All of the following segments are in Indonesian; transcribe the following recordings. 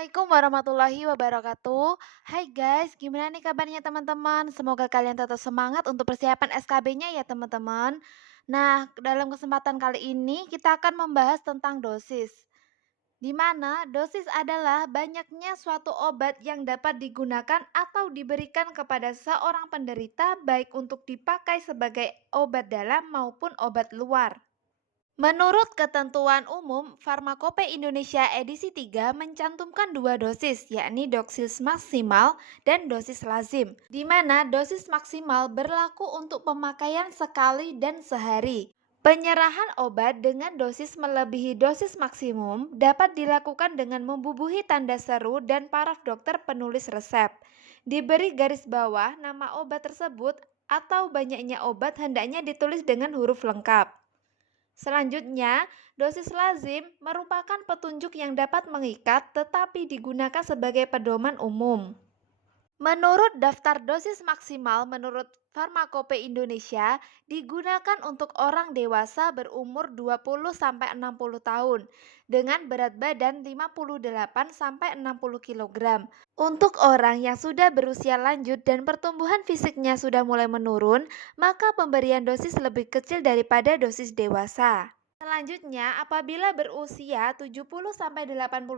Assalamualaikum warahmatullahi wabarakatuh. Hai guys, gimana nih kabarnya teman-teman? Semoga kalian tetap semangat untuk persiapan SKB-nya ya teman-teman. Nah, dalam kesempatan kali ini kita akan membahas tentang dosis. Di mana dosis adalah banyaknya suatu obat yang dapat digunakan atau diberikan kepada seorang penderita baik untuk dipakai sebagai obat dalam maupun obat luar. Menurut ketentuan umum, Farmakope Indonesia edisi 3 mencantumkan dua dosis, yakni dosis maksimal dan dosis lazim, di mana dosis maksimal berlaku untuk pemakaian sekali dan sehari. Penyerahan obat dengan dosis melebihi dosis maksimum dapat dilakukan dengan membubuhi tanda seru dan paraf dokter penulis resep. Diberi garis bawah nama obat tersebut atau banyaknya obat hendaknya ditulis dengan huruf lengkap. Selanjutnya, dosis lazim merupakan petunjuk yang dapat mengikat tetapi digunakan sebagai pedoman umum. Menurut daftar dosis maksimal menurut Farmakope Indonesia digunakan untuk orang dewasa berumur 20-60 tahun dengan berat badan 58-60 kg. Untuk orang yang sudah berusia lanjut dan pertumbuhan fisiknya sudah mulai menurun, maka pemberian dosis lebih kecil daripada dosis dewasa. Selanjutnya, apabila berusia 70-80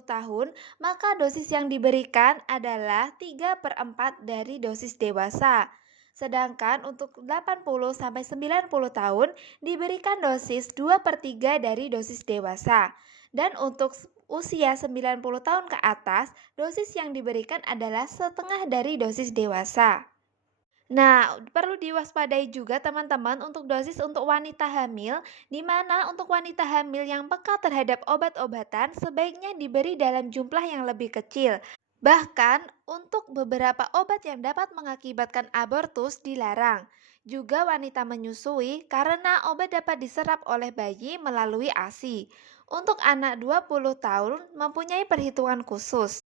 tahun, maka dosis yang diberikan adalah 3/4 dari dosis dewasa. Sedangkan untuk 80-90 tahun diberikan dosis 2/3 dari dosis dewasa. Dan untuk usia 90 tahun ke atas, dosis yang diberikan adalah setengah dari dosis dewasa. Nah, perlu diwaspadai juga teman-teman untuk dosis untuk wanita hamil, di mana untuk wanita hamil yang peka terhadap obat-obatan sebaiknya diberi dalam jumlah yang lebih kecil. Bahkan, untuk beberapa obat yang dapat mengakibatkan abortus dilarang. Juga wanita menyusui karena obat dapat diserap oleh bayi melalui ASI. Untuk anak 20 tahun mempunyai perhitungan khusus.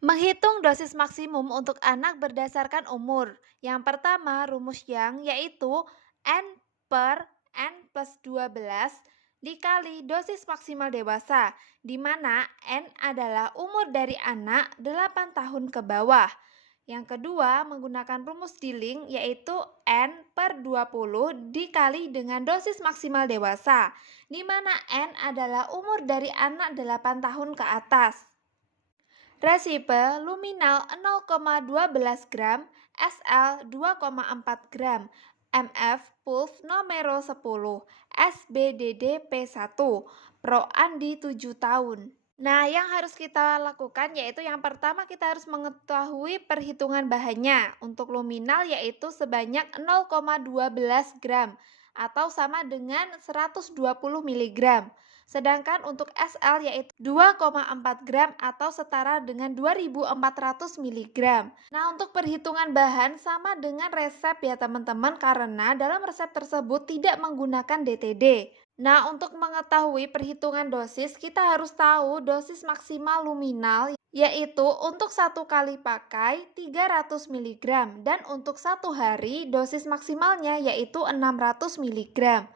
Menghitung dosis maksimum untuk anak berdasarkan umur. Yang pertama, rumus Young yaitu N per N plus 12 dikali dosis maksimal dewasa, di mana N adalah umur dari anak 8 tahun ke bawah. Yang kedua, menggunakan rumus Dilling yaitu N per 20 dikali dengan dosis maksimal dewasa, di mana N adalah umur dari anak 8 tahun ke atas. Resipe luminal 0,12 gram, SL 2,4 gram, MF pulf nomor 10, SBDD-P1, Pro Andi 7 tahun. Nah, yang harus kita lakukan yaitu yang pertama kita harus mengetahui perhitungan bahannya. Untuk luminal yaitu sebanyak 0,12 gram atau sama dengan 120 mg. Sedangkan untuk SL yaitu 2,4 gram atau setara dengan 2400 mg. Nah, untuk perhitungan bahan sama dengan resep ya teman-teman karena dalam resep tersebut tidak menggunakan DTD. Nah, untuk mengetahui perhitungan dosis, kita harus tahu dosis maksimal luminal yaitu untuk satu kali pakai 300 mg dan untuk satu hari dosis maksimalnya yaitu 600 mg.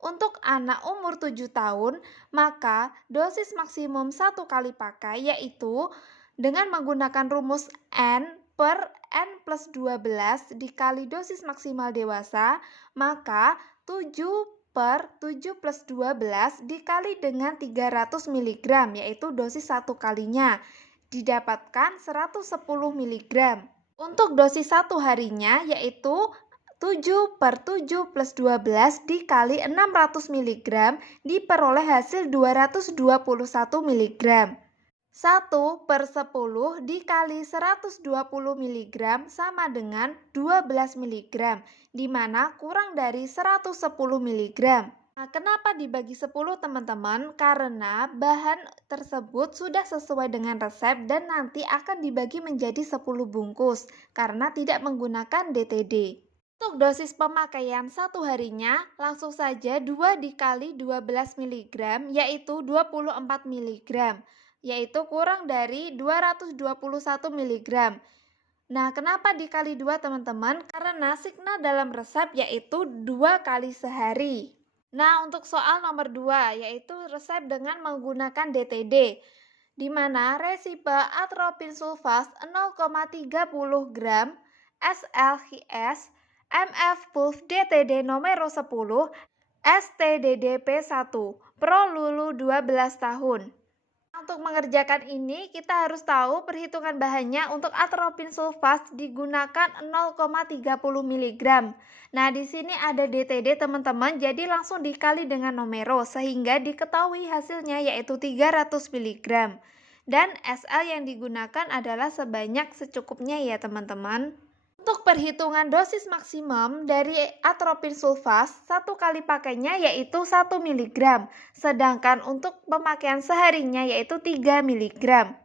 Untuk anak umur 7 tahun, maka dosis maksimum satu kali pakai yaitu dengan menggunakan rumus N per N plus 12 dikali dosis maksimal dewasa, maka 7 per 7 plus 12 dikali dengan 300 mg yaitu dosis satu kalinya didapatkan 110 mg. Untuk dosis satu harinya yaitu 7/7 plus 12 dikali 600 mg diperoleh hasil 221 mg. 1/10 dikali 120 mg sama dengan 12 mg, di mana kurang dari 110 mg. Nah, kenapa dibagi 10 teman-teman? Karena bahan tersebut sudah sesuai dengan resep dan nanti akan dibagi menjadi 10 bungkus karena tidak menggunakan DTD. Untuk dosis pemakaian satu harinya, langsung saja 2 dikali 12 mg yaitu 24 mg, yaitu kurang dari 221 mg. Nah, kenapa dikali 2 teman-teman? Karena signal dalam resep yaitu 2 kali sehari. Nah, untuk soal nomor 2 yaitu resep dengan menggunakan DTD. di mana resipe atropin sulfas 0,30 gram, SLHS, MF pulv DTD nomor 10, STDDP1, Pro Lulu 12 tahun. Untuk mengerjakan ini, kita harus tahu perhitungan bahannya. Untuk atropin sulfas digunakan 0,30 mg. Nah, di sini ada DTD teman-teman, jadi langsung dikali dengan nomero sehingga diketahui hasilnya yaitu 300 mg. Dan SL yang digunakan adalah sebanyak secukupnya ya teman-teman. Untuk perhitungan dosis maksimum dari atropin sulfas, satu kali pakainya yaitu 1 mg, sedangkan untuk pemakaian seharinya yaitu 3 mg.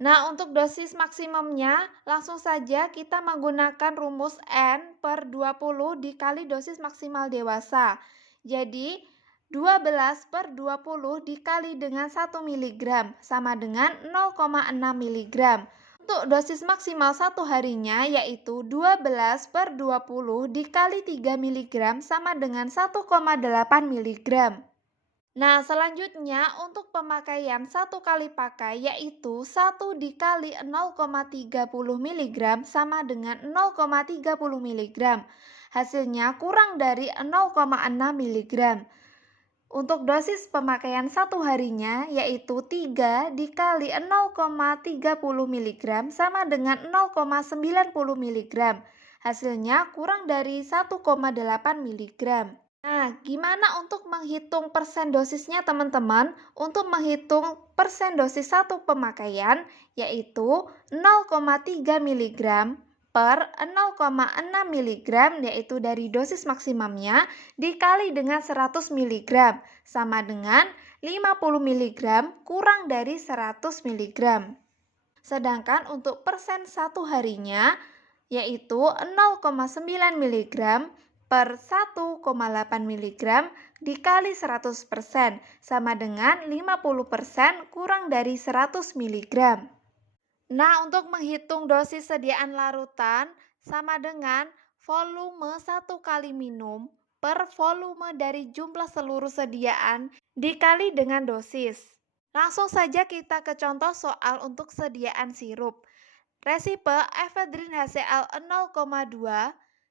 Nah, untuk dosis maksimumnya, langsung saja kita menggunakan rumus N/20 dikali dosis maksimal dewasa. Jadi, 12/20 dikali dengan 1 mg, sama dengan 0,6 mg. Untuk dosis maksimal satu harinya yaitu 12/20 dikali 3 mg sama dengan 1,8 mg. Nah, selanjutnya untuk pemakaian satu kali pakai yaitu 1 dikali 0,30 mg sama dengan 0,30 mg. Hasilnya kurang dari 0,6 mg. Untuk dosis pemakaian satu harinya yaitu 3 dikali 0,30 mg sama dengan 0,90 mg. Hasilnya kurang dari 1,8 mg. Nah, gimana untuk menghitung persen dosisnya teman-teman? Untuk menghitung persen dosis satu pemakaian yaitu 0,3 mg per 0,6 mg yaitu dari dosis maksimumnya dikali dengan 100 mg sama dengan 50 mg kurang dari 100 mg. Sedangkan untuk persen satu harinya yaitu 0,9 mg per 1,8 mg dikali 100% sama dengan 50% kurang dari 100 mg. Nah, untuk menghitung dosis sediaan larutan sama dengan volume satu kali minum per volume dari jumlah seluruh sediaan dikali dengan dosis. Langsung saja kita ke contoh soal untuk sediaan sirup. Resipe efedrin HCl 0,2,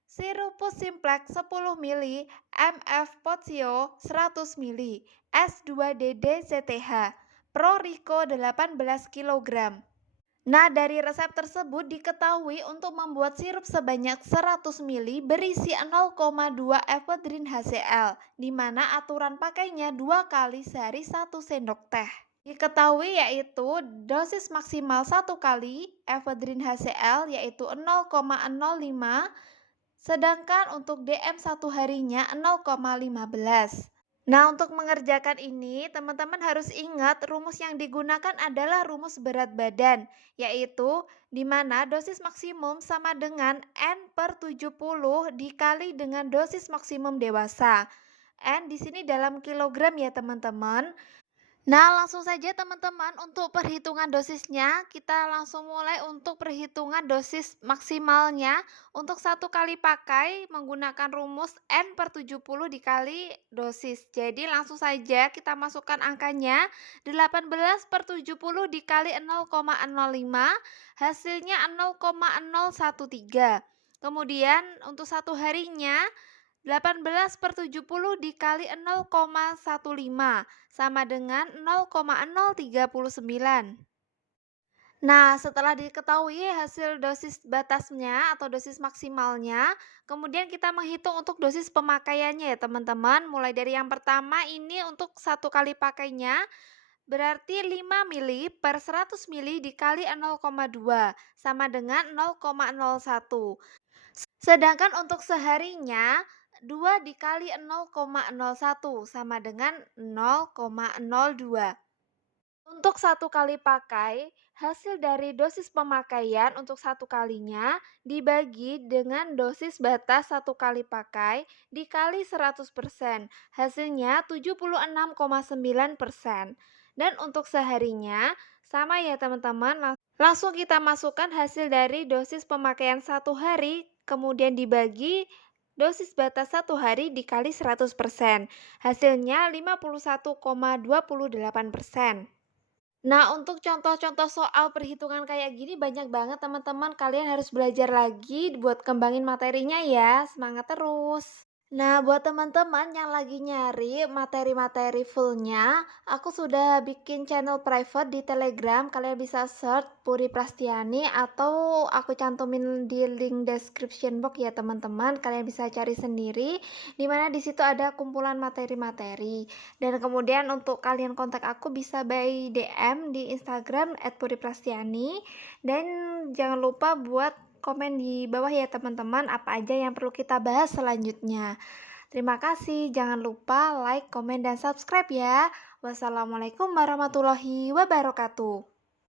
sirupus simplex 10 ml, MF potsio 100 ml, S2DD CTH, Pro Rico 18 kg. Nah, dari resep tersebut diketahui untuk membuat sirup sebanyak 100 ml berisi 0,2 efedrin HCl, di mana aturan pakainya 2 kali sehari 1 sendok teh. Diketahui yaitu dosis maksimal 1 kali efedrin HCl yaitu 0,05, sedangkan untuk DM satu harinya 0,15. Nah, untuk mengerjakan ini, teman-teman harus ingat rumus yang digunakan adalah rumus berat badan, yaitu di mana dosis maksimum sama dengan N/70 dikali dengan dosis maksimum dewasa. N di sini dalam kilogram ya, teman-teman. Nah, langsung saja teman-teman untuk perhitungan dosisnya, kita langsung mulai untuk perhitungan dosis maksimalnya. Untuk satu kali pakai menggunakan rumus N/70 dikali dosis. Jadi langsung saja kita masukkan angkanya, 18/70 dikali 0,05, hasilnya 0,013. Kemudian untuk satu harinya, 18/70 dikali 0,15 sama dengan 0,039. Nah, setelah diketahui hasil dosis batasnya atau dosis maksimalnya, kemudian kita menghitung untuk dosis pemakaiannya ya teman-teman. Mulai dari yang pertama ini untuk satu kali pakainya, berarti 5 ml per 100 ml dikali 0,2 sama dengan 0,01. Sedangkan untuk seharinya 2 dikali 0,01 sama dengan 0,02. Untuk satu kali pakai, hasil dari dosis pemakaian untuk satu kalinya dibagi dengan dosis batas satu kali pakai dikali 100%. Hasilnya 76,9%. Dan untuk seharinya, sama ya teman-teman, langsung kita masukkan hasil dari dosis pemakaian satu hari, kemudian dibagi dosis batas satu hari dikali 100%. Hasilnya 51,28%. Nah, untuk contoh-contoh soal perhitungan kayak gini banyak banget teman-teman, kalian harus belajar lagi buat kembangin materinya ya. Semangat terus. Nah, buat teman-teman yang lagi nyari materi-materi fullnya, aku sudah bikin channel private di Telegram. Kalian bisa search Puri Prastiani atau aku cantumin di link description box ya teman-teman. Kalian bisa cari sendiri, di mana di situ ada kumpulan materi-materi. Dan kemudian untuk kalian kontak aku bisa by DM di Instagram @puriprastiani. Dan jangan lupa buat komen di bawah ya teman-teman apa aja yang perlu kita bahas selanjutnya. Terima kasih, jangan lupa like, komen, dan subscribe ya. Wassalamualaikum warahmatullahi wabarakatuh.